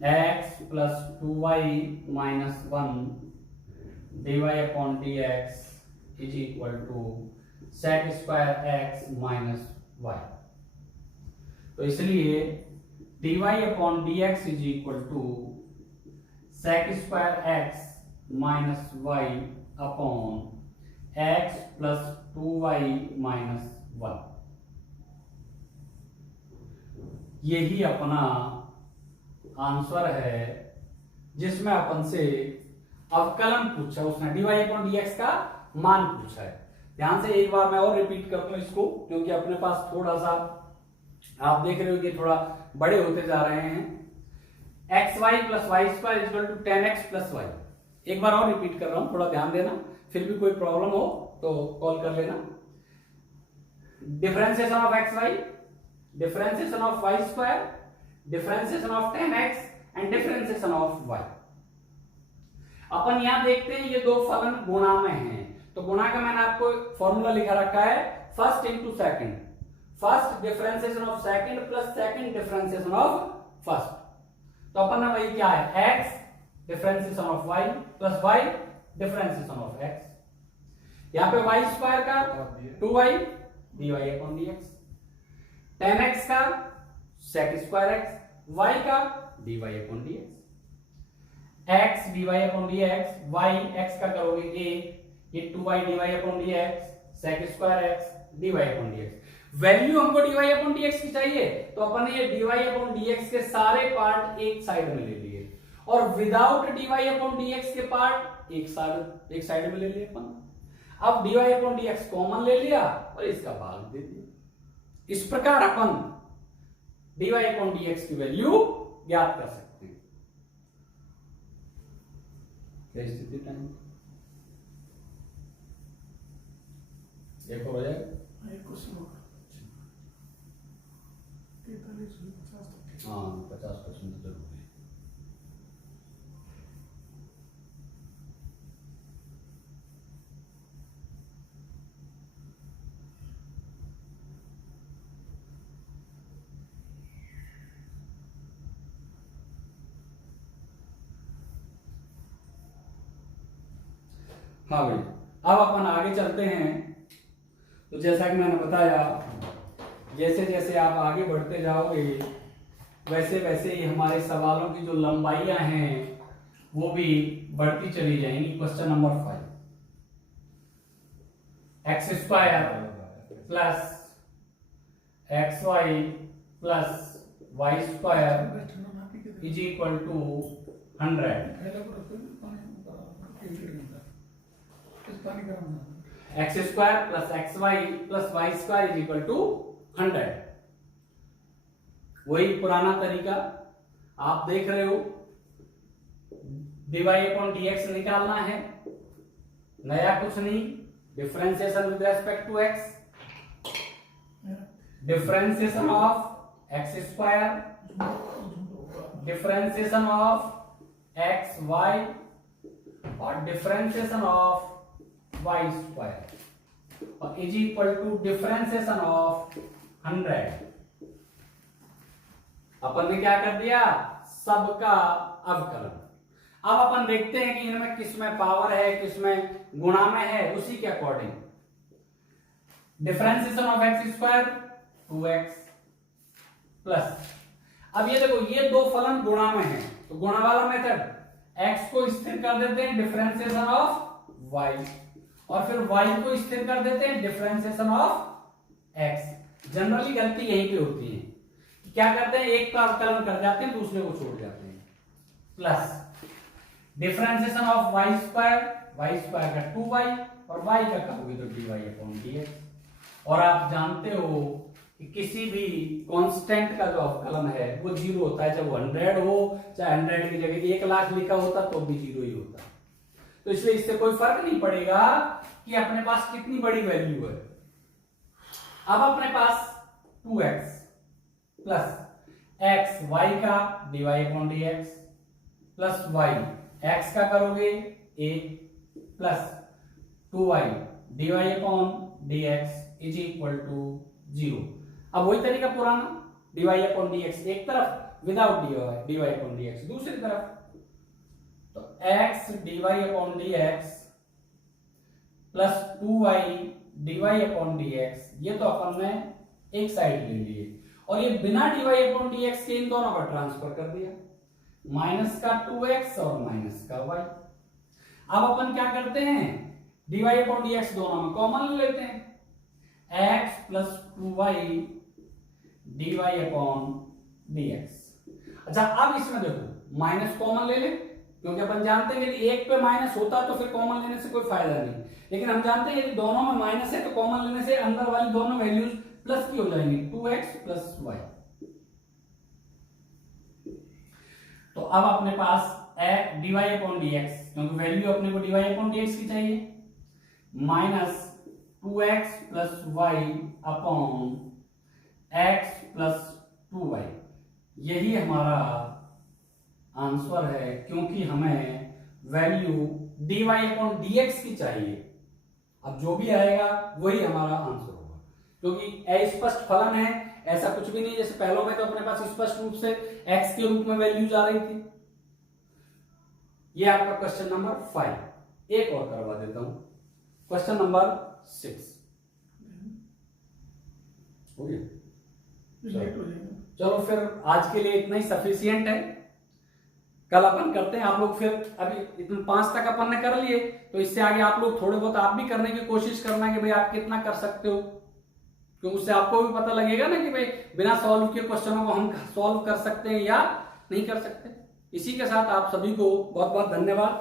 x plus 2y minus 1 dy upon dx is equal to sec square x minus y। तो इसलिए dy upon dx is equal to sec square x minus y upon x plus 2y minus 1। यही अपना answer है जिसमें अपन से अवकलन पूछा, उसने dy अपॉन dx का मान पूछा है। ध्यान से एक बार मैं और रिपीट करता हूं इसको, क्योंकि अपने पास थोड़ा सा आप देख रहे हो कि थोड़ा बड़े होते जा रहे हैं। xy plus y square equal to tan x plus y. एक बार और रिपीट कर रहा हूं, थोड़ा ध्यान देना, फिर भी कोई प्रॉब्लम हो तो कॉल कर लेना। Differentiation of xy, differentiation of y square, differentiation of tan x and differentiation of y। अपन यहां देखते हैं ये दो फलन गुणा में हैं, तो गुणा का मैंने आपको फॉर्मूला लिखा रखा है first into second, first differentiation of second plus second differentiation of first. तो अपन ने वही क्या है x differentiation of y plus y differentiation of x। यहां पे y स्क्वायर का 2y dy upon dx, tan x का sec स्क्वायर x, y का dy upon dx, x dy upon dx, y x का करोगे a, ये 2y dy upon dx, sec square x dy upon dx। Value हमको dy upon dx की चाहिए, तो अपन ने ये dy अपॉन dx के सारे पार्ट एक साइड में ले लिए और विदाउट dy अपॉन dx के पार्ट एक साइड में ले लिए अपन। अब dy अपॉन dx कॉमन ले लिया और इसका भाग दे दिया। इस प्रकार अपन dy अपॉन dx की वैल्यू ज्ञात कर सकते हैं। क्या स्थिति टाइम एक हो जाएगा, हाँ 50% जरूर है। हाँ भाई, अब अपन आगे चलते हैं। तो जैसा कि मैंने बताया, जैसे जैसे आप आगे बढ़ते जाओगे वैसे वैसे ही हमारे सवालों की जो लंबाइयां हैं वो भी बढ़ती चली जाएंगी। Question number 5, x square plus x y plus y square is equal to 100। X square plus x y plus y square is equal to 100। वही पुराना तरीका आप देख रहे हो, dy अपॉन dx निकालना है नया कुछ नहीं, differentiation with respect to x, differentiation of x square, differentiation of x y और डिफरेंशिएशन ऑफ वाई स्क्वायर और is equal to differentiation of 100। अपन ने क्या कर दिया, सबका अवकलन। अब अपन देखते हैं कि इनमें किसमें पावर है, किसमें गुणा में है, उसी के according. Differentiation of x square 2x plus, अब ये देखो ये दो फलन गुणा में है, तो गुणा वाला मेथड, x को स्थिर कर देते हैं डिफरेंशिएशन ऑफ y और फिर y को स्थिर कर देते हैं डिफरेंशिएशन ऑफ x। जनरली गलती यहीं पे होती है, क्या करते हैं एक का अवकलन कर जाते हैं, दूसरे को छोड़ जाते हैं। Plus differentiation of y square का 2y और y का करोगे तो dy/dx। और आप जानते हो कि किसी भी कांस्टेंट का जो अवकलन है वो जीरो होता है, चाहे वो 100 हो, चाहे 100 की जगह 1 लाख लिखा होता तो भी जीरो ही होता। तो इसलिए इससे कोई फर्क नहीं पड़ेगा कि अपने पास कितनी बड़ी वैल्यू है। अब अपने पास 2x प्लस x y का dy/dx प्लस y x का करोगे a plus 2y dy/dx is equal to 0। अब वही तरीका पुराना, dy/dx एक तरफ, विदाउट dy/dx दूसरी तरफ, तो x dy/dx plus 2y dy/dx ये तो अपन ने एक साइड ले लिए और ये बिना dy/dx के इन दोनों का ट्रांसफर कर दिया, माइनस का 2x और माइनस का y। अब अपन क्या करते हैं, dy/dx दोनों में कॉमन ले लेते हैं, x प्लस 2y dy/dx। अच्छा अब इसमें देखो माइनस कॉमन ले ले, क्योंकि अपन जानते हैं कि एक पे माइनस होता है तो फिर कॉमन लेने से कोई फायदा नहीं, लेकिन हम जानते हैं कि दोनों में माइनस है तो कॉमन लेने से अंदर वाली दोनों वैल्यूज प्लस की हो जाएंगी, 2x प्लस y। तो अब अपने पास dy/dx, क्योंकि वैल्यू अपने को dy/dx की चाहिए, minus 2x plus y upon x plus 2y। यही हमारा आंसर है, क्योंकि हमें वैल्यू dy/dx की चाहिए। अब जो भी आएगा वही हमारा आंसर होगा, क्योंकि अस्पष्ट फलन है, ऐसा कुछ भी नहीं जैसे पहलों में तो अपने पास स्पष्ट रूप से x के रूप में वैल्यूज आ रही थी। ये आपका क्वेश्चन नंबर 5। एक और करवा देता हूं, क्वेश्चन नंबर 6 हो गया। चलो फिर आज के लिए इतना ही सफिशियंट है, कल अपन करते हैं। आप लोग फिर अभी इतने 5 तक अपन ने कर लिए, तो इससे आगे आप लोग थोड़े बहुत आप भी करने की कोशिश करना कि भाई आप कितना कर सकते हो, क्योंकि उससे आपको भी पता लगेगा ना कि भाई बिना सॉल्व किए क्वेश्चनों को हम सॉल्व कर सकते हैं या नहीं कर सकते। इसी के साथ आप सभी को बहुत बहुत धन्यवाद।